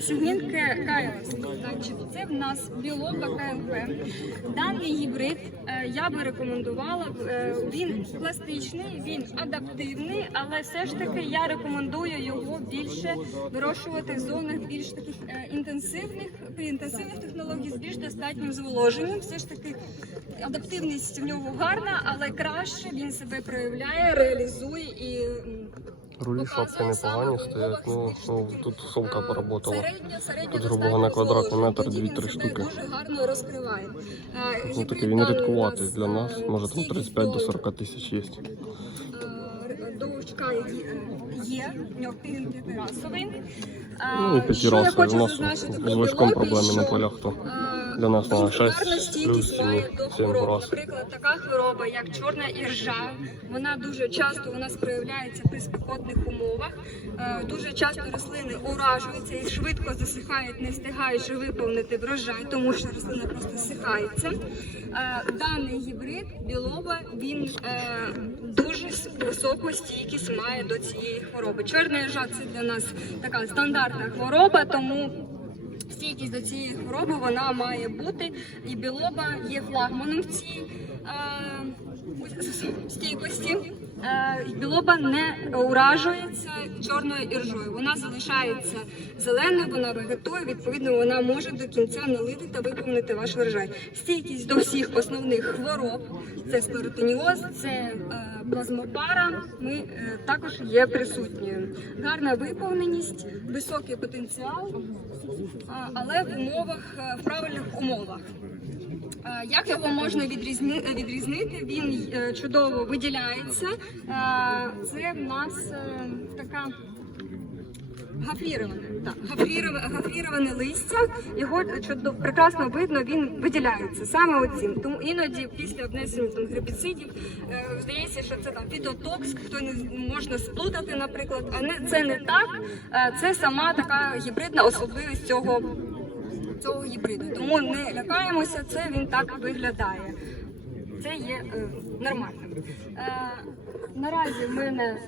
Сігнін Кайлас. Це в нас білоба КЛП. Даний гібрид е, я би рекомендувала. е, Він пластичний, він адаптивний, але все ж таки я рекомендую його більше вирощувати в зонах більш таких е, інтенсивних, при інтенсивних технологій з більш достатнім зволоженням. Все ж таки адаптивність в нього гарна, але краще він себе проявляє, реалізує і. Рулі шапки непогані стоять. Ну, ну тут совка Е, поработала. Тут, грубо на квадратний метр тоді він 2-3 себе штуки. Дуже гарно розкриває. Е, Ну такий він рідкуватий для нас. е, Може там стійкість 35 до до, 40 тисяч є. Довжка є, в нього він. Ну і п'ятірасовий. У нас з важком проблеми на полях, то для нас на Він 6 плюс стійкість має 7 до 7 хвороб. раз. Наприклад, така хвороба, як чорна іржа, вона дуже часто у нас проявляється при спекотних умовах. Е, Дуже часто рослини уражуються і швидко засихають, не встигаючи виповнити врожай, тому що рослина просто зсихається. Е, Даний гібрид білоба він е, дуже високу стійкість має до цієї хвороби. Чорна іржа це для нас така стандартна хвороба, тому стійкість до цієї хвороби вона має бути. І білоба є флагманом в цій е, стійкості. Е, білоба не уражується чорною іржою. Вона залишається зеленою, вона вегетує, відповідно, вона може до кінця налити та виповнити ваш врожай. Стійкість до всіх основних хвороб це склеротоніоз, це е, плазмопара. Ми е, також є присутньою. Гарна виповненість, високий потенціал, але в умовах в правильних умовах. Як його можна відрізни- відрізнити? Він чудово виділяється. Е, Це в нас е, така гафріроване, так, гафріроване, листя. Його чудово прекрасно видно, він виділяється саме оцим. Тому іноді після внесення там гербіцидів е, здається, що це там фітотокс, хто не можна сплутати, наприклад. А не це не так. Е, Це сама така гібридна особливість цього цього гібриду. Тому не лякаємося, це він так виглядає. Це є е, нормальним. Е, наразі в мене